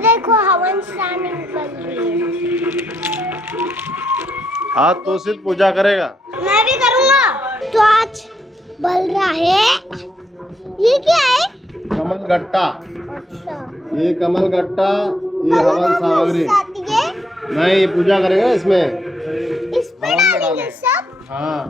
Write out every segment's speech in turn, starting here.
देखो हवन स्नान बन रही है। आज तो सिर्फ पूजा करेगा। मैं भी करूँगा। तो आज बल रहा है। ये क्या है? कमल गट्टा। अच्छा। ये कमल गट्टा, ये हवन सामग्री। नहीं, पूजा करेगा इसमें। इसमें डालेंगे सब? हाँ।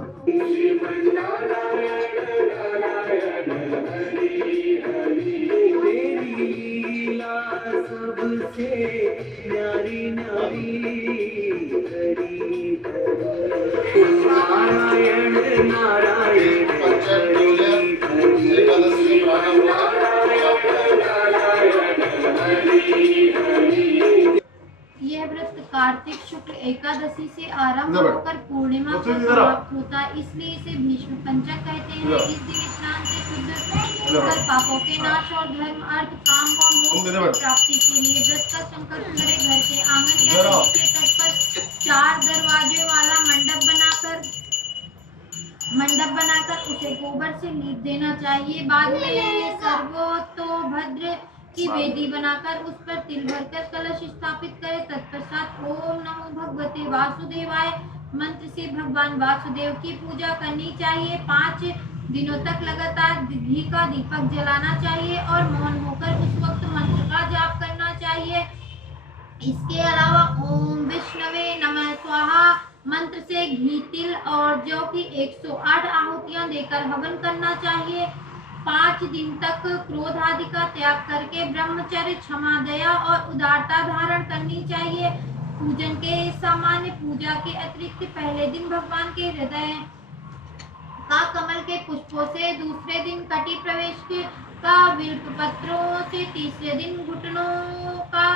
यह व्रत कार्तिक शुक्ल एकादशी से आरंभ होकर पूर्णिमा को समाप्त होता है, इसलिए इसे भीष्म पंचक कहते हैं। इस दिन स्नान से शुद्ध होकर पापों के नाश और धर्म अर्थ काम व मोक्ष की प्राप्ति के लिए व्रत का संकल्प करे। घर के आंगन या नदी के तट पर 4 दरवाजे वाला मंडप बनाकर उसे गोबर से लीप देना चाहिए। बाद में सर्वतोभद्र की वेदी बनाकर उस पर तिल भरकर कलश स्थापित करें। तत्पश्चात ओम नमो भगवते वासुदेवाय मंत्र से भगवान वासुदेव की पूजा करनी चाहिए। 5 दिनों तक लगातार घी का दीपक जलाना चाहिए और मौन होकर उस वक्त मंत्र का जाप करना चाहिए। इसके अलावा ओम विष्णवे नमः स्वाहा मंत्र से घी, तिल और जौ की 108 आहुतियां देकर हवन करना चाहिए। 5 दिन तक क्रोध आदि का त्याग करके ब्रह्मचर्य, क्षमा, दया और उदारता धारण करनी चाहिए। पूजन के सामान्य पूजा के अतिरिक्त पहले दिन भगवान के हृदय का कमल के पुष्पों से, दूसरे दिन कटी प्रवेश का बिल्व पत्रों से, तीसरे दिन घुटनों का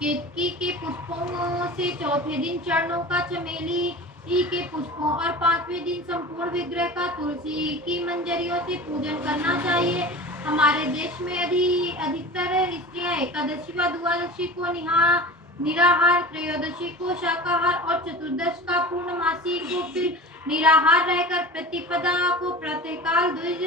केतकी के पुष्पों से, चौथे दिन चरणों का चमेली के पुष्पों और 5वें दिन संपूर्ण विग्रह का तुलसी की मंजरियों से पूजन करना चाहिए। हमारे देश में अधिकतर स्त्रियां एकादशी व द्वादशी को निराहार, त्रयोदशी को शाकाहार और चतुर्दश का पूर्णमासी को फिर निराहार रहकर प्रतिपदा को प्रातःकाल द्विज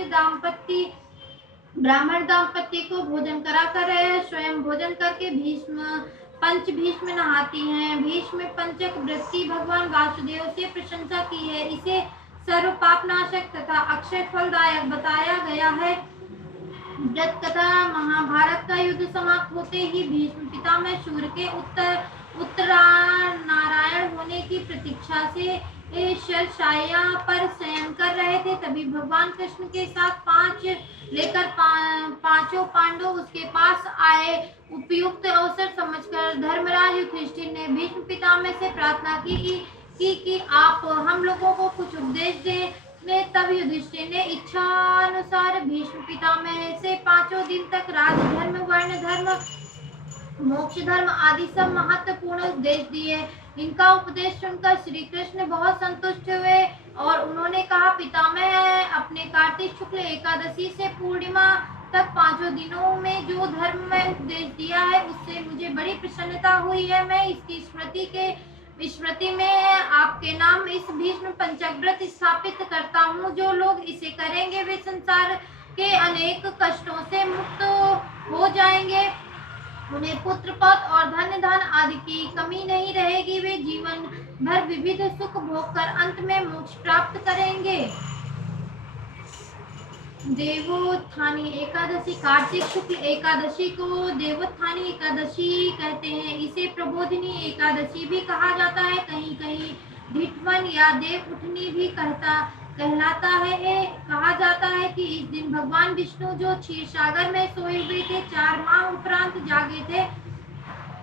ब्राह्मण दाम्पत्य को भोजन कराकर स्वयं भोजन करके भीष्म नहाती हैं। भीष्म पंचक व्रत की भगवान वासुदेव से प्रशंसा की है। इसे सर्व पापनाशक तथा अक्षय फलदायक बताया गया है। व्रत कथा महाभारत का युद्ध समाप्त होते ही भीष्म पितामह सूर्य के उत्तरानारायण होने की प्रतीक्षा से शरशैया पर शयन कर रहे थे। तभी भगवान कृष्ण के साथ 5 लेकर पांचों पांडव उसके पास आए। उपयुक्त अवसर समझकर धर्मराज युधिष्ठिर ने भीष्म पितामह से प्रार्थना की कि आप हम लोगों को कुछ उपदेश दें। तब युधिष्ठिर ने इच्छा अनुसार भीष्म पितामह से 5 दिन तक राजधर्म, वर्ण धर्म, मोक्ष धर्म आदि सब महत्वपूर्ण उपदेश दिए। इनका उपदेश सुनकर श्री कृष्ण बहुत संतुष्ट हुए और उन्होंने कहा, पितामह, अपने कार्तिक शुक्ल एकादशी से पूर्णिमा तक 5 दिनों में जो धर्म में उपदेश दिया है उससे मुझे बड़ी प्रसन्नता हुई है। मैं इसकी स्मृति में आपके नाम इस भीष्म पंचक व्रत स्थापित करता हूँ। जो लोग इसे करेंगे वे संसार के अनेक कष्टों से मुक्त हो जाएंगे। उन्हें पुत्र पौत्र और धन धान आदि की कमी नहीं रहेगी। वे जीवन भर विविध सुख भोग कर अंत में मोक्ष प्राप्त करेंगे। देवोत्थानी एकादशी कार्तिक शुक्ल एकादशी को देवोत्थानी एकादशी कहते हैं। इसे प्रबोधिनी एकादशी भी कहा जाता है। कहीं कहीं धिटवन या देव उठनी भी कहलाता है। कहा जाता है कि इस दिन भगवान विष्णु जो क्षीर सागर में सोए हुए थे, 4 माह उपरांत जागे थे।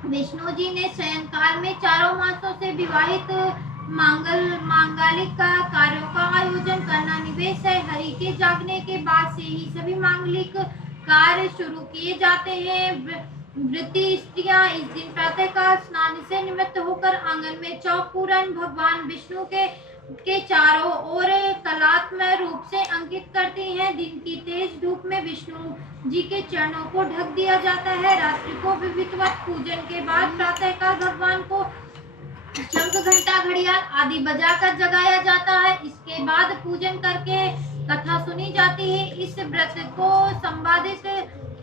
विष्णु जी ने शयन काल में 4 मासों से विवाहित मांगलिक कार्यों का आयोजन करना निवेश है। हरि के जागने के बाद से ही सभी मांगलिक कार्य शुरू किए जाते हैं। व्रती स्त्रियां इस दिन प्रातःकाल स्नान से निवृत्त होकर आंगन में चौक पूरन भगवान विष्णु के चारों ओर कलात्मक रूप से अंकित करती हैं। दिन की तेज धूप में विष्णु जी के चरणों को ढक दिया जाता है। रात्रि को विधिवत पूजन के बाद प्रातःकाल भगवान को शंख, घंटा, घड़ियाल आदि बजाकर जगाया जाता है। इसके बाद पूजन करके कथा सुनी जाती है। इस व्रत को संवादित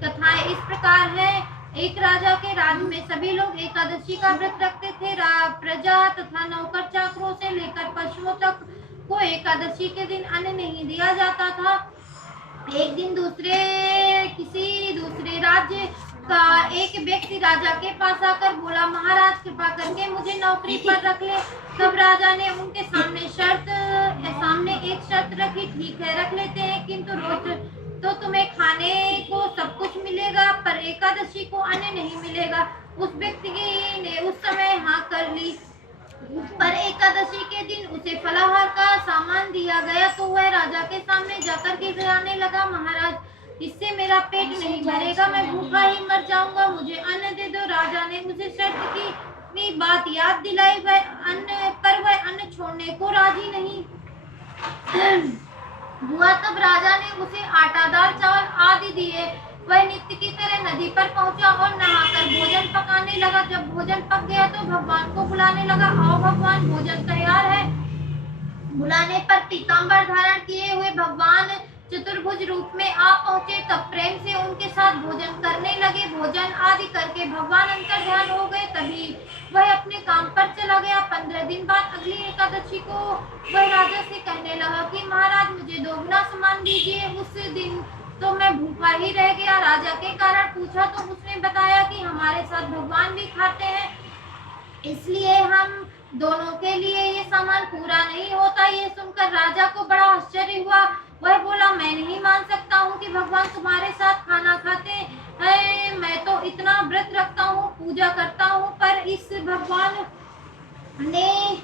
कथाएं इस प्रकार है एक राजा के राज्य में सभी लोग एकादशी का व्रत रखते थे। प्रजा तथा नौकर चाकरों से लेकर पशुओं तक को एकादशी के दिन अन्न नहीं दिया जाता था। एक दिन किसी दूसरे राज्य का एक व्यक्ति राजा के पास आकर बोला, महाराज कृपा करके मुझे नौकरी पर रख ले। तब राजा ने उनके सामने एक शर्त रखी, ठीक है रख लेते हैं, किंतु रोज तो तुम्हें खाने को सब कुछ मिलेगा, पर एकादशी को अन्न नहीं मिलेगा। उस व्यक्ति ने उस समय हाँ कर ली, पर एकादशी के दिन उसे फलाहार का सामान दिया गया तो वह राजा के सामने जाकर गिड़गिड़ाने लगा, महाराज इससे मेरा पेट नहीं भरेगा, मैं भूखा ही मर जाऊंगा, मुझे अन्न दे दो। राजा ने उसे शर्त की बात याद दिलाई, वह अन्न छोड़ने को राजी नहीं हुआ। तब राजा ने उसे आटा, दाल, चावल आदि दिए। वह नित्य की तरह नदी पर पहुंचा और नहाकर भोजन पकाने लगा। जब भोजन पक गया तो भगवान को बुलाने लगा, आओ भगवान भोजन तैयार है। बुलाने पर पीतांबर धारण किए हुए भगवान चतुर्भुज रूप में आ पहुंचे। तब प्रेम से उनके साथ भोजन करने लगे। भोजन आदि करके भगवान अंतर ध्यान हो गए। तभी वह अपने काम पर चला गया। 15 दिन बाद अगली एकादशी को वह राजा से कहने लगा कि महाराज मुझे दोगुना सामान दीजिए। उस दिन तो मैं भूखा ही रह गया। राजा के कारण पूछा तो उसने बताया कि हमारे साथ भगवान भी खाते हैं, इसलिए हम दोनों के लिए ये सामान पूरा नहीं होता। ये सुनकर राजा को बड़ा आश्चर्य हुआ। वह बोला, मैं नहीं मान सकता हूँ कि भगवान तुम्हारे साथ खाना खाते हैं। मैं तो इतना व्रत रखता हूँ, पूजा करता हूँ, पर इस भगवान ने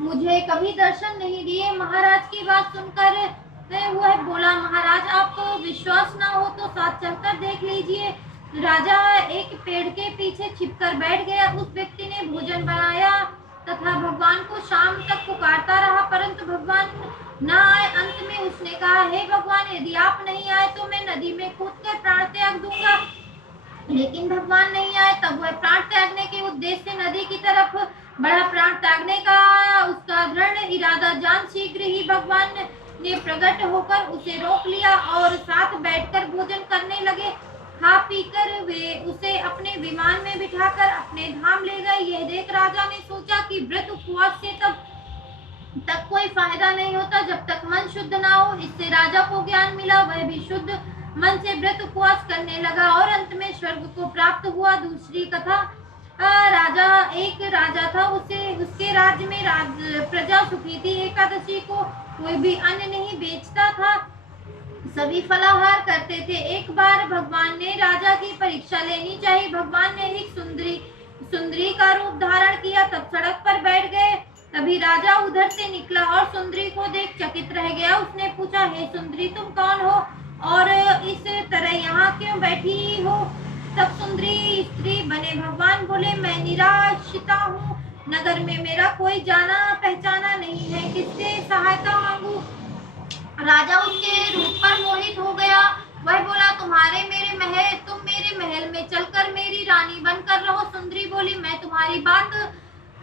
मुझे कभी दर्शन नहीं दिए। महाराज की बात सुनकर वह बोला, महाराज आपको विश्वास ना हो तो साथ चलकर देख लीजिए। राजा एक पेड़ के पीछे छिपकर बैठ गया। उस व्यक्ति ने भोजन बनाया तथा भगवान को शाम तक पुकारता रहा, परंतु भगवान न आए। अंत में उसने कहा, हे भगवान यदि आप नहीं आए तो मैं नदी में कूदकर प्राण त्याग दूंगा। लेकिन भगवान नहीं आए। तब वह प्राण त्यागने के उद्देश्य से नदी की तरफ बढ़ा। प्राण त्यागने का उसका दृढ़ इरादा जान शीघ्र ही भगवान ने प्रकट होकर उसे रोक लिया और साथ बैठकर भोजन करने लगे। खा पीकर वे उसे अपने विमान में बिठाकर अपने धाम ले गए। यह देख राजा ने सोचा कि व्रत उपवास से तब तक कोई फायदा नहीं होता जब तक मन शुद्ध ना हो। इससे राजा को ज्ञान मिला। वह भी शुद्ध मन से व्रत उपवास करने लगा और अंत में स्वर्ग को प्राप्त हुआ। दूसरी कथा, एक राजा था, उसके राज्य में प्रजा सुखी थी। एकादशी को कोई भी अन्न नहीं बेचता था, सभी फलाहार करते थे। एक बार भगवान ने राजा की परीक्षा लेनी चाहिए। भगवान ने एक सुंदरी का रूप धारण किया। तब सड़क पर बैठ गए। तभी राजा उधर से निकला और सुंदरी को देख चकित रह गया। उसने पूछा, हे सुंदरी तुम कौन हो और इस तरह यहाँ क्यों बैठी हो? तब सुंदरी स्त्री बने भगवान बोले, मैं निराश्रिता हूँ, नगर में मेरा कोई जाना पहचाना नहीं है, किससे सहायता मांगू? राजा उसके रूप पर मोहित हो गया। वह बोला, तुम मेरे महल में चलकर मेरी रानी बनकर रहो। सुंदरी बोली, मैं तुम्हारी बात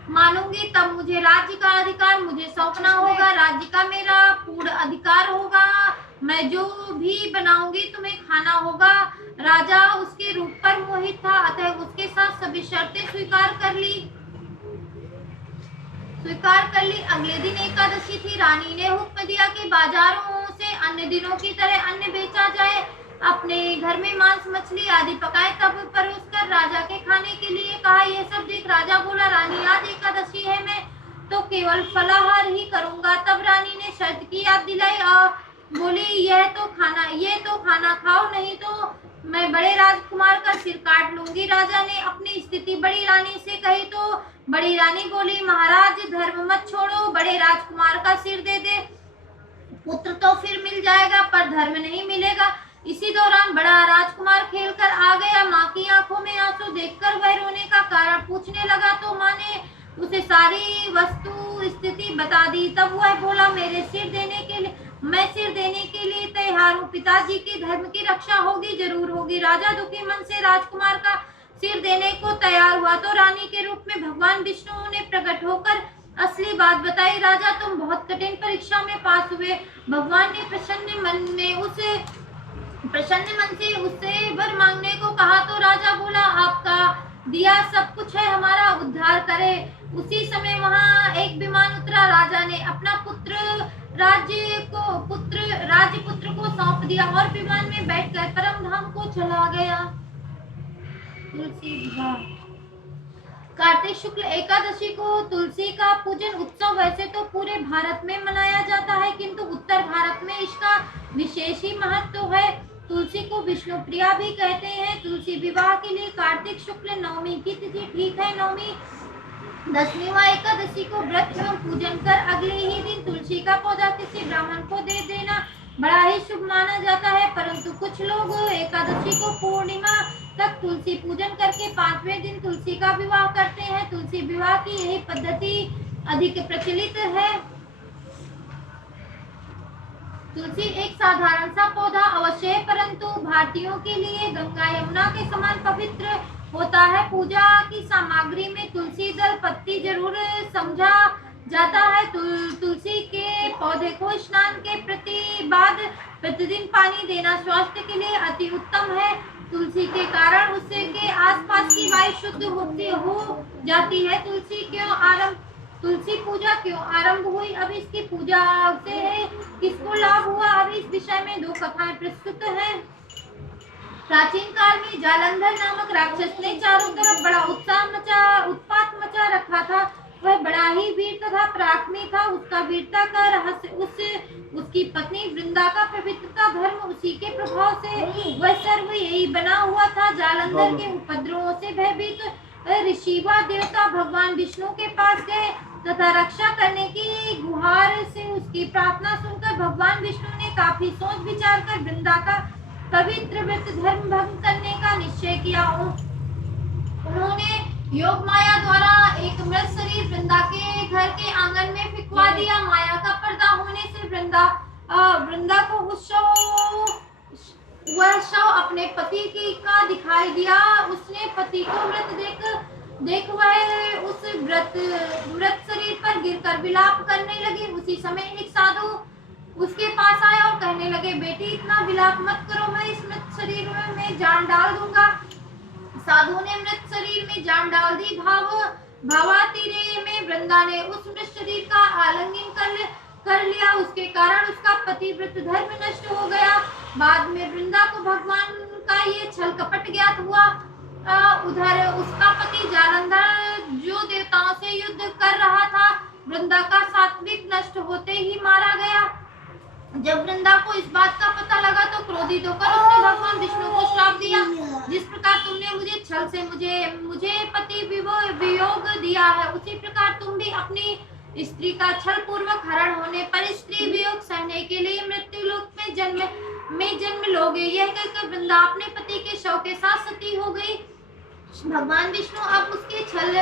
मानूंगी, तब मुझे राज्य का अधिकार मुझे सौंपना होगा। राज्य का मेरा पूर्ण अधिकार होगा। मैं जो भी बनाऊंगी तुम्हें खाना होगा। राजा उसके रूप पर मोहित था, अतः उसके साथ सभी शर्तें स्वीकार कर ली। अगले दिन एकादशी थी। रानी ने हुक्म दिया कि बाजारों से अन्य दिनों की तरह अन्न बेचा जाए। अपने घर में मांस मछली आदि पकाए, तब परोसकर राजा के खाने के लिए कहा। यह सब देख राजा बोला, रानी आज एकादशी है, मैं तो केवल फलाहार ही करूंगा। तब रानी ने शर्त की याद दिलाई और बोली, ये तो खाना खाओ, नहीं तो मैं बड़े राजकुमार का सिर काट लूंगी। राजा ने अपनी स्थिति बड़ी रानी से कही तो बड़ी रानी बोली, महाराज धर्म मत छोड़ो, बड़े राजकुमार का सिर दे दे, पुत्र तो फिर मिल जाएगा पर धर्म नहीं मिलेगा। इसी दौरान बड़ा राजकुमार खेलकर आ गया। माँ की आंखों में आंसू देखकर वह रोने का कारण पूछने लगा तो माँ ने उसे सारी वस्तु स्थिति बता दी। तब वह बोला, मैं सिर देने के लिए तैयार हूँ। पिताजी के धर्म की रक्षा होगी, जरूर होगी। राजा दुखी मन से राजकुमार का सिर देने को तैयार हुआ तो रानी के रूप में भगवान विष्णु ने प्रकट होकर असली बात बताई। राजा तुम बहुत कठिन परीक्षा में पास हुए। भगवान ने प्रसन्न मन में उस प्रसन्न मन से उससे वर मांगने को कहा तो राजा बोला, आपका दिया सब कुछ है, हमारा उद्धार करे। उसी समय वहां एक विमान उतरा। राजा ने अपना राजपुत्र को सौंप दिया और विमान में बैठकर परम धाम को चला गया। तुलसी विवाह। कार्तिक शुक्ल एकादशी को तुलसी का पूजन उत्सव वैसे तो पूरे भारत में मनाया जाता है, किंतु उत्तर भारत में इसका विशेष ही महत्व है। तुलसी को विष्णु प्रिया भी कहते हैं। तुलसी विवाह के लिए कार्तिक शुक्ल नवमी की तिथि ठीक है। नवमी, दसवीं व एकादशी को व्रत एवं पूजन कर अगले ही दिन तुलसी का पौधा किसी ब्राह्मण को दे देना बड़ा ही शुभ माना जाता है। परंतु कुछ लोग एकादशी को पूर्णिमा तक तुलसी पूजन करके 5वें दिन तुलसी का विवाह करते हैं। तुलसी विवाह की यही पद्धति अधिक प्रचलित है। तुलसी एक साधारण सा पौधा अवश्य है, परंतु भारतीयों के लिए गंगा यमुना के समान पवित्र होता है। पूजा की सामग्री में तुलसी दल पत्ती जरूर समझा जाता है। तुलसी के पौधे को स्नान के बाद प्रतिदिन पानी देना स्वास्थ्य के लिए अति उत्तम है। तुलसी के कारण उससे के आसपास की वायु शुद्ध हो जाती है। तुलसी पूजा क्यों आरंभ हुई, अब इसकी पूजा से किसको लाभ हुआ, अब इस विषय में 2 कथाएं प्रस्तुत हैं। प्राचीन काल में जालंधर नामक राक्षस ने चारों तरफ बड़ा उत्पात मचा रखा था। वह बड़ा ही वीर तथा पराक्रमी था। उसका वीरता का रहस्य उसकी पत्नी वृंदा का पवित्रता धर्म उसी के प्रभाव से वह सर्व यही बना हुआ था। जालंधर के उपद्रवों से भयभीत ऋषि व देवता भगवान विष्णु के पास गए तथा रक्षा करने की गुहार से उसकी प्रार्थना सुनकर भगवान विष्णु ने काफी सोच विचार कर वृंदा का पवित्र व्रत धर्म भंग करने का निश्चय किया। उन्होंने योग माया द्वारा एक मृत शरीर वृंदा के घर के आंगन में फिकवा दिया। माया का पर्दा होने से वृंदा को वह शव अपने पति का दिखाई दिया। उसने पति को मृत देख वह उस मृत शरीर पर गिरकर विलाप करने लगी। उसी समय एक साधु उसके पास आया और कहने लगे, बेटी इतना विलाप मत करो, मैं इस मृत शरीर में जान डाल दूंगा। साधु ने मृत शरीर में जान डाल दी। भावातिरेय में वृंदा ने उस मृत शरीर का आलिंगन कर लिया। उसके कारण उसका पतिव्रत धर्म नष्ट हो गया। बाद में वृंदा को भगवान का ये छल कपट ज्ञात हुआ। उधर उसका पति जालंधर जो देवताओं से युद्ध कर रहा था, वृंदा का सात्विक नष्ट होते ही मारा गया। जब वृंदा को इस बात का पता लगा तो क्रोधित होकर उसने भगवान विष्णु को श्राप दिया, जिस प्रकार तुमने मुझे छल से मुझे पति वियोग दिया है, उसी प्रकार तुम भी अपनी स्त्री का छल पूर्वक हरण होने पर स्त्री वियोग सहने के लिए मृत्यु लोक में जन्म लोगे। यह कहकर वृंदा अपने पति के शव के साथ सती हो गई। भगवान विष्णु अब उसके छल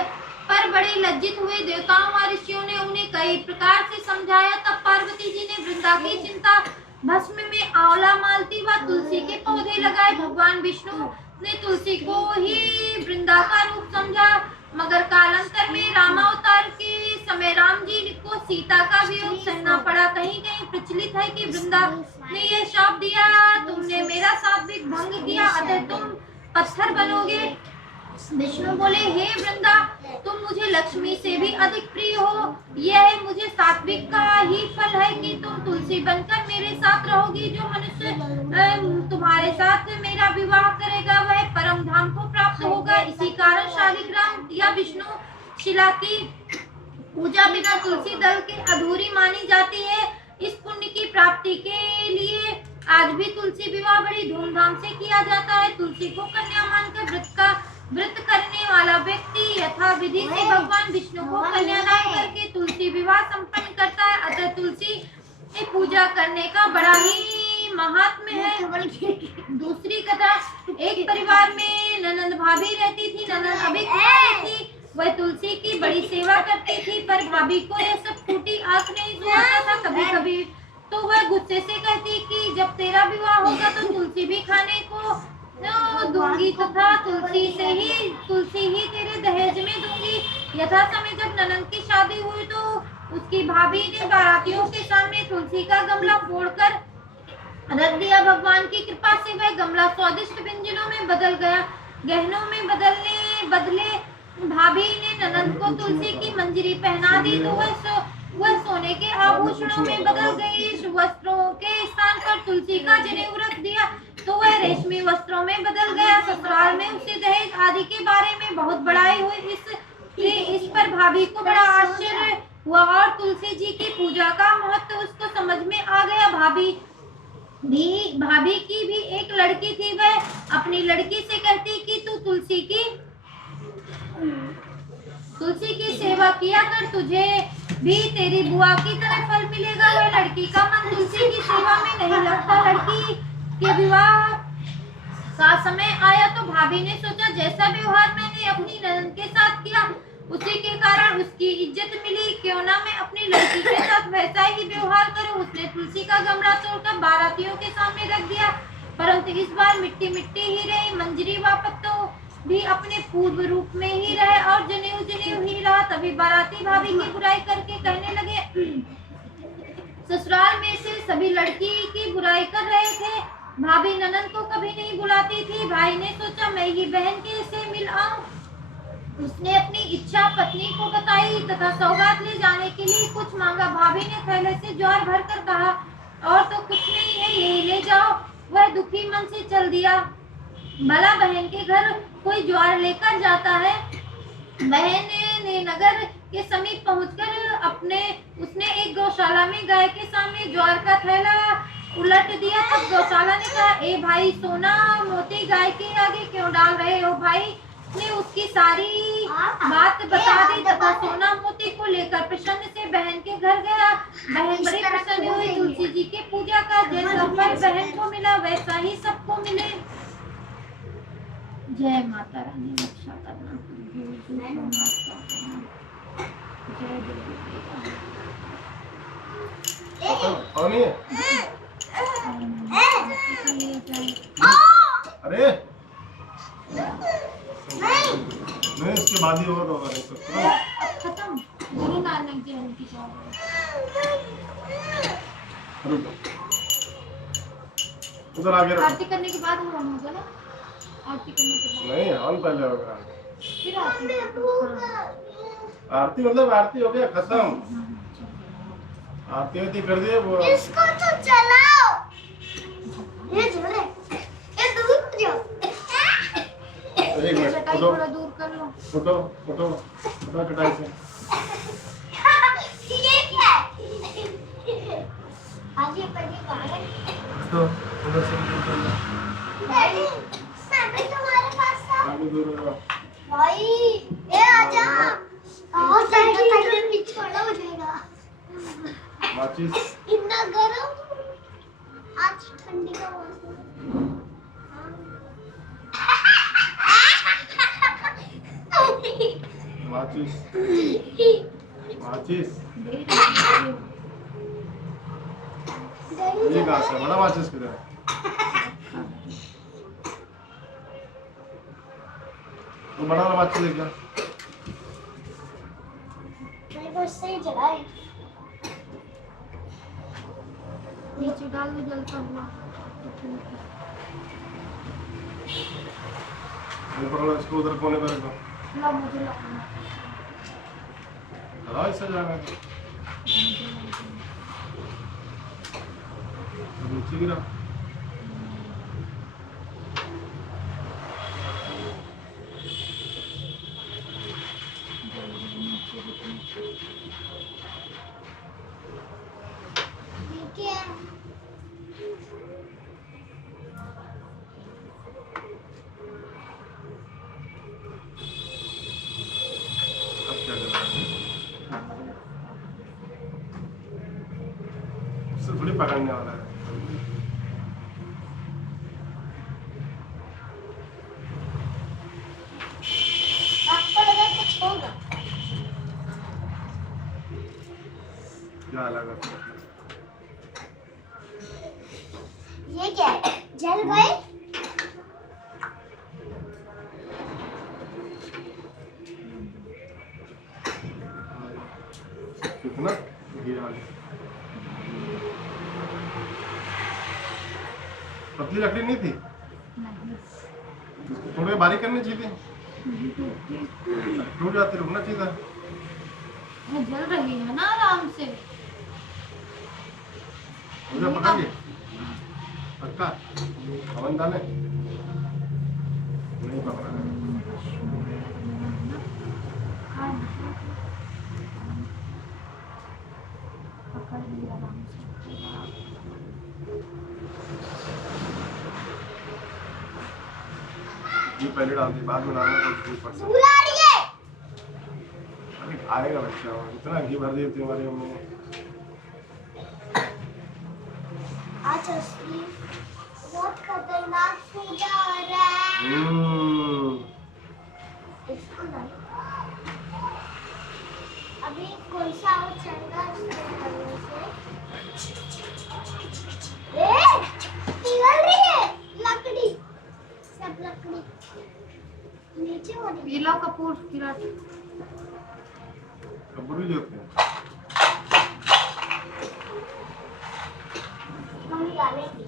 पर बड़े लज्जित हुए। देवताओं व ऋषियों ने उन्हें कई प्रकार से समझाया। तब पार्वती जी ने वृंदा की चिंता भस्म में आंवला मालती व तुलसी के पौधे लगाए। भगवान विष्णु ने तुलसी को ही वृंदा का रूप समझा, मगर कालांतर में रामावतार के समय राम जी को सीता का वियोग सहना पड़ा। कहीं कहीं प्रचलित है कि वृंदा ने यह शाप दिया, तुमने मेरा सात्विक भंग किया, अतः तुम पत्थर बनोगे। विष्णु बोले, हे वृंदा, तुम मुझे लक्ष्मी से भी अधिक प्रिय हो। यह मुझे सात्विक का ही फल है कि तुम तुलसी बनकर मेरे साथ रहोगी। जो मनुष्य तुम्हारे साथ मेरा विवाह करेगा वह परम धाम को प्राप्त होगा। इसी कारण शालिग्राम या विष्णु शिला की पूजा बिना तुलसी दल के अधूरी मानी जाती है। इस पुण्य की प्राप्ति के लिए आज भी तुलसी विवाह बड़ी धूमधाम से किया जाता है। तुलसी को कन्या मानकर व्रत करने वाला व्यक्ति यथा विधि से भगवान विष्णु को कन्यादान करके तुलसी विवाह संपन्न करता है। अतः तुलसी की पूजा करने का बड़ा ही महात्म्य है। दूसरी कथा, एक परिवार में ननंद भाभी रहती थी। ननंद अभी थी, वह तुलसी की बड़ी सेवा करती थी, पर भाभी को यह सब फूटी आंख नहीं सुहाता था। कभी कभी तो वह गुस्से से कहती कि जब तेरा विवाह होगा तो तुलसी भी खाने को दूंगी तथा तुलसी ही तेरे दहेज में दूंगी। यथा समय जब ननंद की शादी हुई तो उसकी भाभी ने बारातियों के सामने तुलसी का गमला फोड़कर रख दिया। भगवान की कृपा से वह गमला स्वादिष्ट व्यंजनों में बदल गया। गहनों में बदले भाभी ने ननद को तुलसी की मंजरी पहना दी तो वह सोने के आभूषणों में बदल गई। वस्त्रों के स्थान पर तुलसी का जनेऊ रख दिया तो वह रेशमी वस्त्रों में बदल गया। ससुराल में उसे दहेज आदि के बारे में बहुत बड़ाई हुई। इस पर भाभी को बड़ा आश्चर्य हुआ और तुलसी जी की पूजा का महत्व उसको समझ में आ गया। भाभी की भी एक लड़की थी। वह अपनी लड़की से कहती कि तू तुलसी की सेवा किया कर, तुझे भी तेरी बुआ की तरह फल मिलेगा। वह लड़की का मन तुलसी की सेवा में नहीं लगता। लड़की के विवाह का समय आया तो भाभी ने सोचा जैसा व्यवहार मैंने अपनी ननद के साथ किया उसी के कारण उसकी इज्जत मिली, क्यों ना मैं अपनी लड़की के साथ वैसा ही व्यवहार करूं। उसने तुलसी का गमला तोड़कर बारातियों के सामने रख दिया, परंतु इस बार मिट्टी ही रही। मंजरी व पत्तों भी अपने पूर्व रूप में ही रहे और जनेऊ ही रहा। तभी बाराती भाभी की बुराई करके कहने लगे, ससुराल में से सभी लड़की की बुराई कर रहे थे। भाभी ननद को कभी नहीं बुलाती थी। भाई ने सोचा मैं ही बहन के से मिल आऊं। उसने अपनी इच्छा पत्नी को बताई तथा सौगात ले जाने के लिए कुछ मांगा। भाभी ने थैले से ज्वार भरकर कहा, और तो कुछ नहीं है, यही ले जाओ। वह दुखी मन से चल दिया। भला बहन के घर कोई ज्वार लेकर जाता है। बहन ने नगर के समीप पहुंचकर उसने एक गौशाला में गाय के सामने ज्वार का थैला उलट दिया। तब गौशाला ने कहा, ए भाई, सोना मोती गाय के आगे क्यों डाल रहे हो? भाई ने उसकी सारी बात बता दी तथा सोना मोती को लेकर प्रसन्न से बहन के घर गया। बहन बड़ी प्रसन्न हुई। तुलसी जी की पूजा का जैसा फल बहन को मिला वैसा ही सबको मिले। जय माता रानी, रक्षा करना। अरे नहीं, इसके बाद ही होगा तो होगा, नहीं सकता। खत्म। गुरु नानक जयंती उधर आगे रखो। आरती करने के बाद हवन होगा ना? आरती करने के बाद नहीं, हवन पहले होगा, फिर आरती। आरती मतलब आरती हो गया, खत्म। आरती कर दिए वो। इसको तो चलाओ। ये जोड़े, ये दूर जाओ। एक मिनट, चटाई फोटो थोड़ा दूर कर लो। फोटो चटाई से। ये क्या है? आगे पड़ी बाहर। तो उधर से दूर कर लो। डैडी, मैं तुम्हारे पास था। आगे दूर रहो। भाई, ये आजा। और डैडी पीछे छोड़ा हो जाएगा। माचिस। इतना गरम, आज ठंडी का मौसम। माचिस। ये कहाँ से बड़ा माचिस किधर है? तो बड़ा वाला माचिस है क्या? मेरे को सही जलाए। नीचे डाल दो, जलता हुआ। ऊपर वाला इसको उधर कोने पर रखो। ला मुझे ला। चलाओ, इससे जाना। नीचे गिरा। ठीक है। अब क्या करना है? इससे थोड़ी पकड़ने वाला है। आपको लगा कुछ होगा? क्या लगा? ये क्या है? जल गए? कितना घी डाल। पतली लकड़ी नहीं थी। थोड़े बारीक करनी चाहिए थी, टूट जाती, रुकना चाहिए था। वो जल रही है ना आराम से। मुझे पकड़िए पक्का हवन डाले नहीं पकड़ा है। पकड़ लिया आराम से। ये पहले डाल दी, बाद में डालना तो ऊपर से बुला रही है। अरे आएगा बच्चा, इतना घी भर दिए तुम्हारी मम्मी ने। आज असली बहुत खतरनाक पूजा हो रहा है। इसको ना अभी कौन सा और चलेगा इसको करने से। पिघल रही है लकड़ी, सब लकड़ी नीचे हो रही है। पीला कपूर गिरा। कपूर भी होते हैं। मम्मी डालेंगी।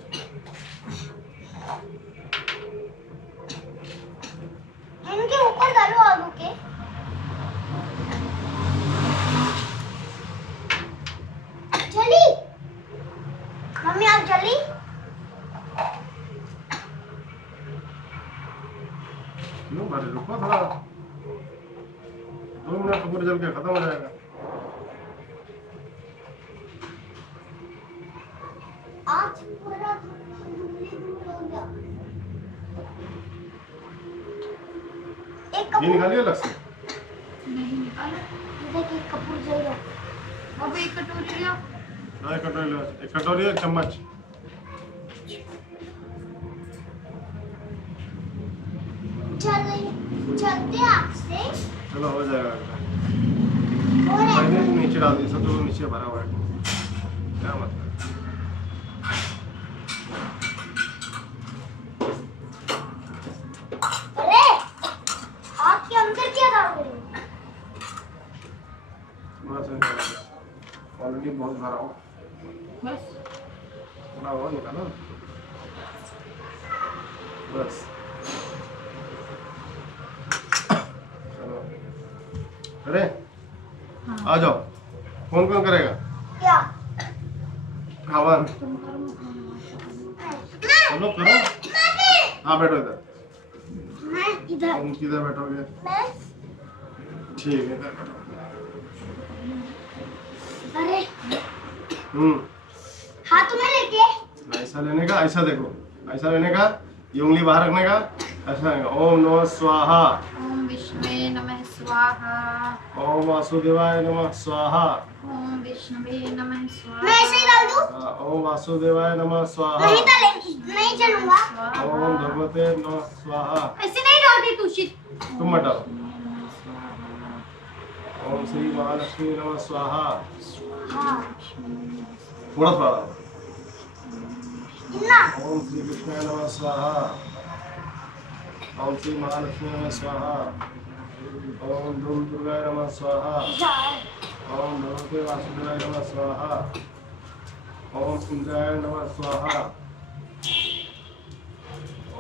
इनके ऊपर डालो आलू के। चली मम्मी आप चली। क्यों भरे, रुको थोड़ा, 2 मिनट कपूर जल के खत्म हो जाएगा। आज पूरा धुंधली दूर हो गया। एक घी कपूर निकालिए अलग से। नहीं निकाला। देखिए कपूर जल गया। अब एक कटोरी लिया। एक कटोरी लो, एक कटोरी, 1 चम्मच। चलते आपसे चलो हो जाएगा। और पहले नीचे डाल दी, सब तो नीचे भरा हुआ है, क्या मतलब। अरे आपके अंदर क्या डाल रहे हो? बस ऑलरेडी बहुत भरा हो, बस थोड़ा और निकालो बस। चलो अरे हाँ। आ जाओ। कौन कौन करेगा क्या? हवन? तुम करो। चलो करो। हाँ बैठो इधर। मैं इधर। तुम किधर बैठोगे? मैं ठीक है इधर बैठो। अरे हम्म, हाथ में लेके ऐसा लेने का, ऐसा देखो, ऐसा लेने का, ये उंगली बाहर रखने का, ऐसा लेने का। ओम नमः स्वाहा, ओम विष्णुवे नमः स्वाहा, ओम वासुदेवाय नमः स्वाहा, ओम विष्णुवे नमः स्वाहा। मैं ऐसे ही डाल दूं? ओम वासुदेवाय नमः स्वाहा, नहीं डालेंगी, नहीं चलूंगा। ओम धर्मते नमः स्वाहा। ऐसे नहीं डालती तू शिट। तुम मत डालो। ओम श्री महालक्ष्मी नमः स्वाहा। हाँ थोड़ा थोड़ा। इतना ओम श्री कृष्णाय नमः स्वाहा, ओम श्री महालक्ष्मी नमः स्वाहा, ओम धूम दुर्गाय नमः स्वाहा, ओम भगवते वासुदेवाय नमः स्वाहा, ओम इंद्राय नमः स्वाहा,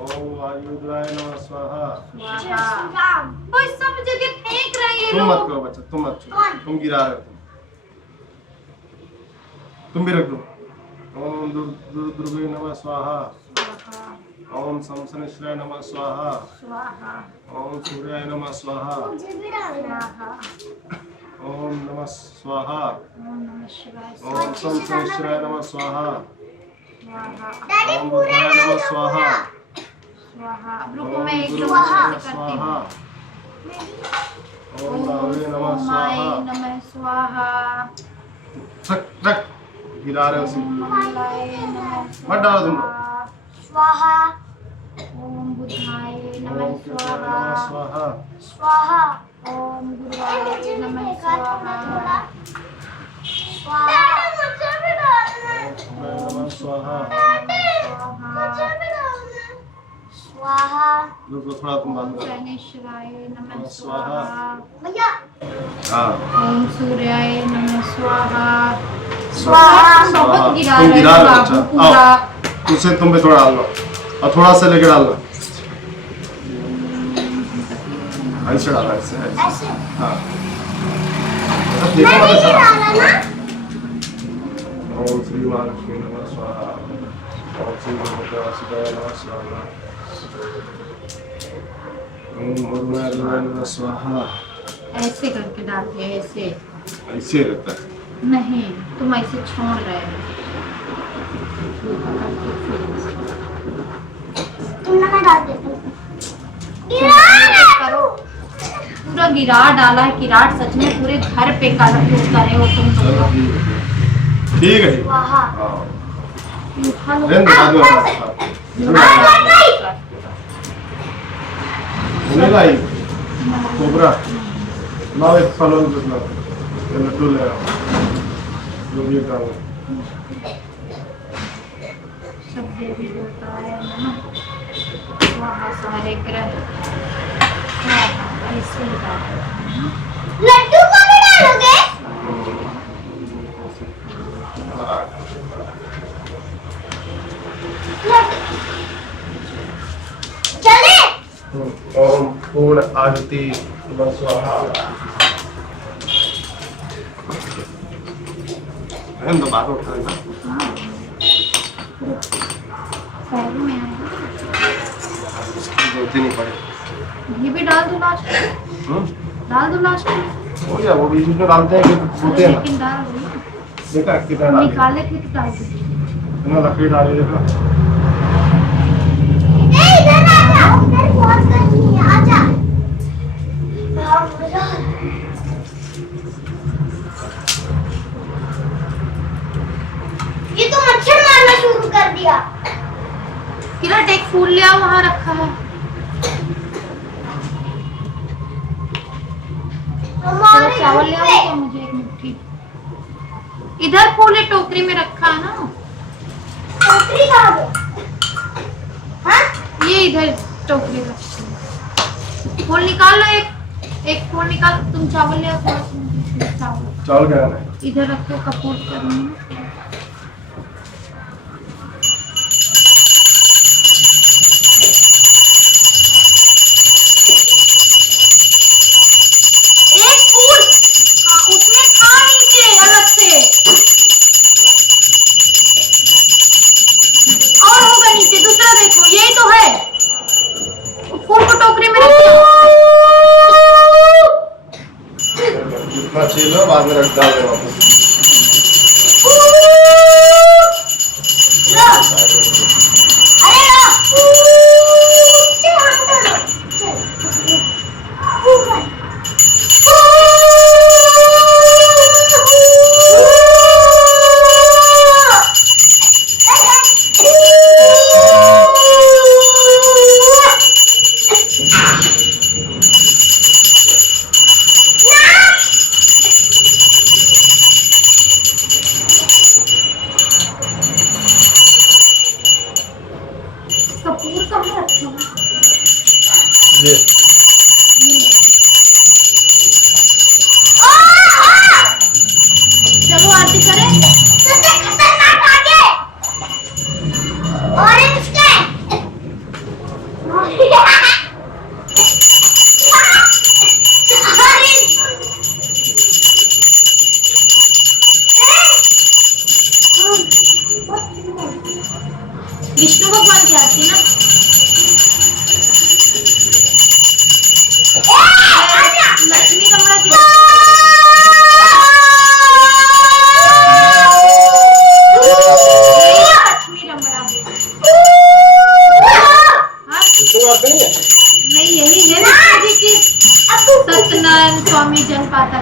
ओम वायुदेवाय नमः स्वाहा। स्वाहा। वो सब जगह फेंक रहे हैं तुम मत लोग। करो बच्चा, तुम मत छो, तुम गिरा रहे हो। तुम भी रख दो। ओम दुर्गे नमः स्वाहा, ओम शमशनेश्वराय नमः स्वाहा, स्वाहा ओम सूर्याय नमः स्वाहा, मुझे भी डालना। स्वाहा। ओम नमः स्वाहा, ओम नमः शिवाय ओम शमशनेश्वराय नमः स्वाहा, स्वाहा डैडी ओम पूरा रुद्राय डाल नमः दो स्वाहा, स्वाहा। अब रुको ओम मैं एक गुरुवे चम्मच नमः से करती स्वाहा, हूँ। ओम राहुवे नमः ओम माय स्वाहा। नमः स्वाहा। रख रख, गिरा रहे हो उसे। ओम मंगलाय नमः मत डालो तुम। स्वाहा ओम बुधाय ओम नमः कृष्णाय नमः स्वाहा। स्वाहा, स्वाहा। ओम गुरुवाय मुझे भी नमः देखा थोड़ा स्वाहा। थोड़ा। स्वाहा मुझे भी डालना। ओम नमः स्वाहा। मुझे भी डालना। स्वाहा रुको थोड़ा, तुम बात ओम करो। शनैश्वराय नमः स्वाहा। स्वाहा। भैया हाँ ओम सूर्याय नमः स्वाहा। स्वाहा। बहुत गिरा तुम रहे गिरा हो रहे हो, बाबू अच्छा, पूरा। उसे तुम भी थोड़ा डाल लो, और थोड़ा सा लेके डाल लो। ऐसे डाला ऐसे ऐसे। ऐसे हाँ ऐसा देखो मैंने मतलब ये सारा। डाला ना। ओम श्री महालक्ष्मी नमः स्वाहा। ओम श्री भगवते वासुदेवाय नमः स्वाहा। ओम उर्वराय नमः स्वाहा। ऐसे करके डालते हैं, ऐसे ऐसे रहता है। नहीं, तुम ऐसे छोड़ रहे हो। तुम ना डाल देते करो, पूरा गिरा डाला है। किराट सच में पूरे घर पे करे हो तुम चलो लोग। ठीक है। वाह हाँ उठा लो। रहने दो, बाद में होने लाई कोबरा लाओ एक फलों के साथ ये लड्डू ले आओ जो भी काम है। सब देवी देवता है ना, वहाँ सारे ग्रह ऐसे ही डालते हैं। लड्डू को भी डालोगे? चले ओम पूर्ण आरती स्वाहा। रहने दो, बाद में उठा लेना। पहले में आएगा। जरूरत ही नहीं पड़े। ये भी डाल दो लास्ट में, डाल दो लास्ट में। हो गया वो बीच में डालते हैं कि होते हैं ना। लेकिन डाल दो ना। देखा कितना डाल निकाले थे तो डाल दो। इतना लकड़ी डाली देखा। ए इधर आ जा, इधर बहुत गर्मी है, आ जा। ये तो मच्छर मारना शुरू कर दिया। किरण एक फूल ले आओ, वहाँ रखा है। थोड़ा चावल ले आओ क्या मुझे एक मुट्ठी। इधर फूल है, टोकरी में रखा है ना। टोकरी कहाँ है? हाँ? ये इधर टोकरी रखी है। फूल निकाल लो, एक फूल निकाल। तुम चावल ले आओ थोड़ा सा। चावल चावल क्या करना है? इधर रखो, कपूर करूँगी। एक फूल हाँ, उसमें था नीचे अलग से, और होगा नीचे दूसरा। देखो यही तो है। फूल को टोकरी में रखो। जितना चाहिए लो, बाद में रख डाल देना वापस। लो। अरे लो। चल हम दोनों। चल। ऊपर। कपूर कहाँ रखा है? ये चलो आरती करें। सबसे खतरनाक आगे। ऑरेंज के। विष्णु भगवान की आरती ना। लक्ष्मी कमरा की लक्ष्मी रमणा। हाँ, इसको बात नहीं है। नहीं यही है लक्ष्मी जी की। सत्यनारायण स्वामी जनपाता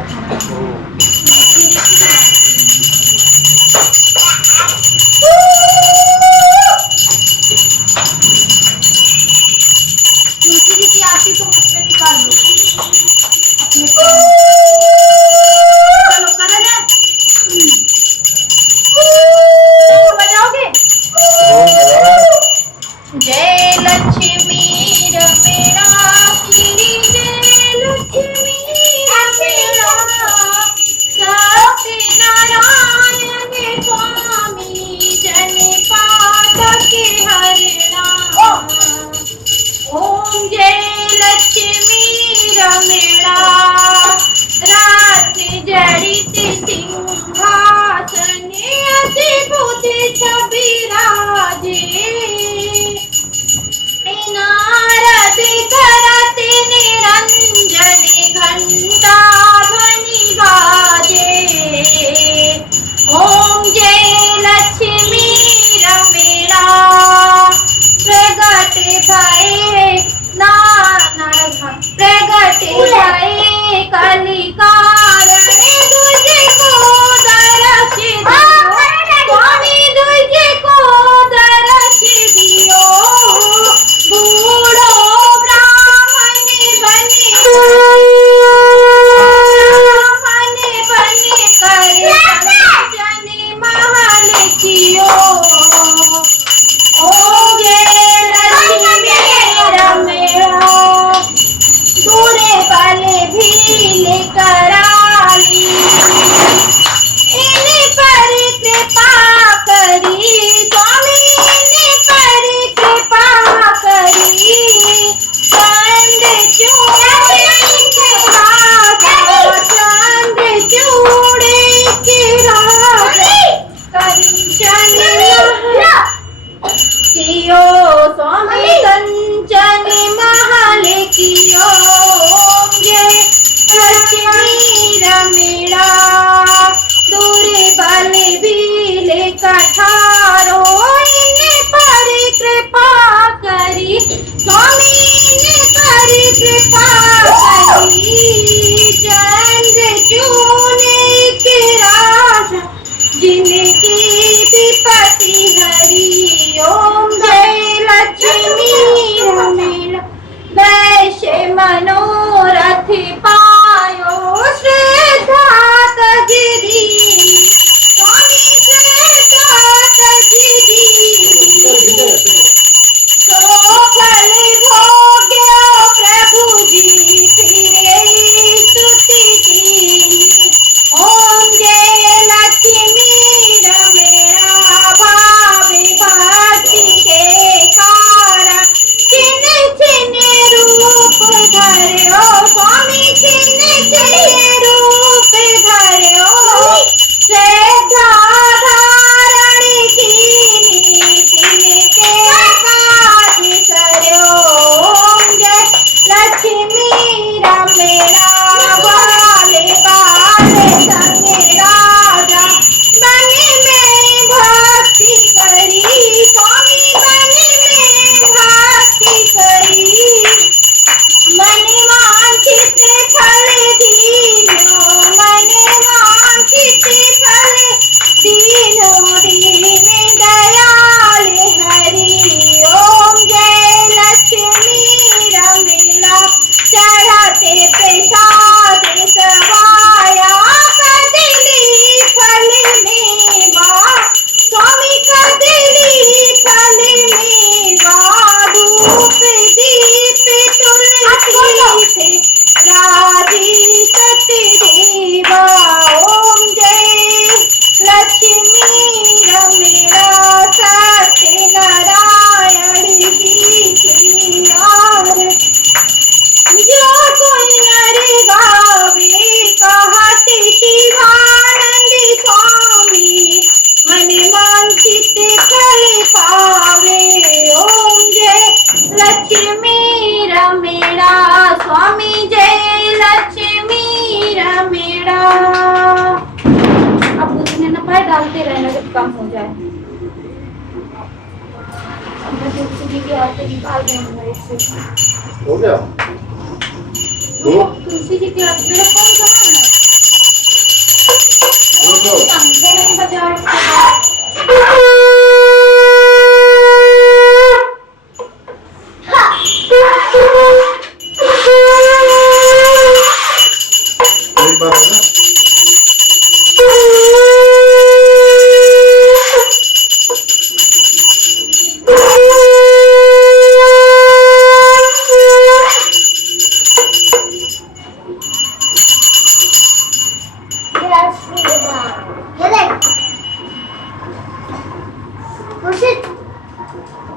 तुलसी जी की आरती तुम उसमें निकाल लो अपने फोन। चलो करा जाए। चलो बजाओगे। जय लक्ष्मी रमणा की, जय लक्ष्मी रमणा कम हो जाए। अब मैं तुलसी जी के हाथ से निकाल रही हूँ मेरे से। हो गया? तुलसी जी के हाथ मेरा फोन कहाँ है? पंखे नहीं बजा एक बार होगा? जय श्री राम। ये देख खुर्शीद,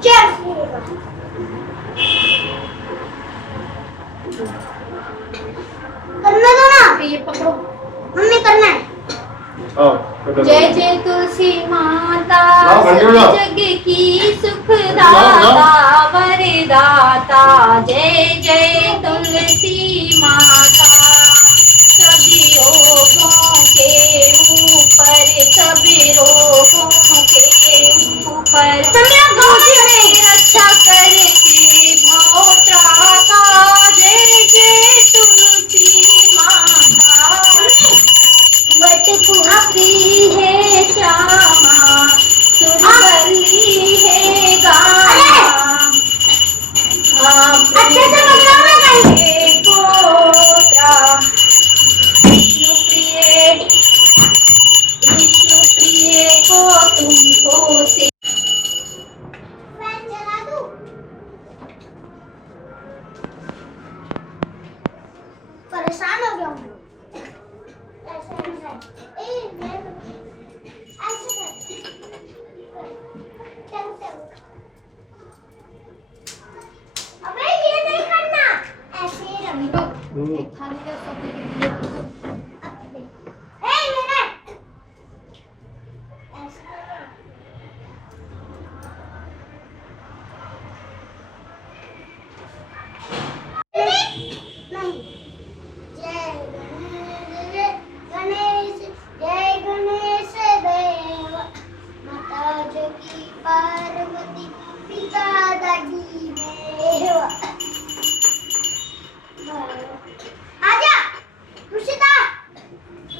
जय श्री राम। करने दो ना, ये पकड़ो। मम्मी करना है। जय जय तुलसी माता लाओ, घंटी बजाओ। जग की सुखदाता वरदाता। जय जय तुलसी माता सभी रोगों के ऊपर, सभी रोगों के ऊपर तुझे रक्षा करके भव त्राता। जय जय तुलसी माता वटपुत्री है श्यामा, सुरवल्ली है गामा। अच्छे से बजाओ ना कहीं। पोत्रा विष्णु प्रिय को तुमको से फैन चला दूं? परेशान हो गया हूँ। ऐसे अबे ये नहीं करना, ऐसे रखो। थाली का सब मेरा ऐसे नहीं। जय गणेश जय गणेश देव, माता जोगी पार्वती पिता दादी देव। आजा खुर्शीदा,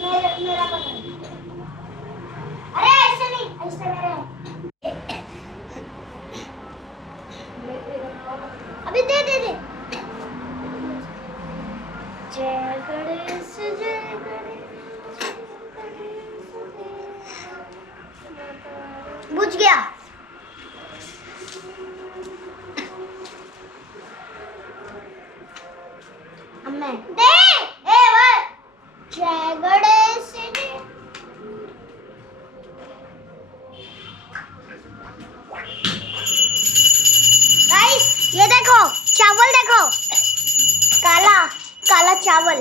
मेरा पकड़। अरे ऐसे नहीं, ऐसे मेरे अभी दे दे दे। जय गणेश जय गणेश बुझ गया। अम्मे दे ए वो जय गणेश जय। गाइस ये देखो चावल, देखो काला काला चावल।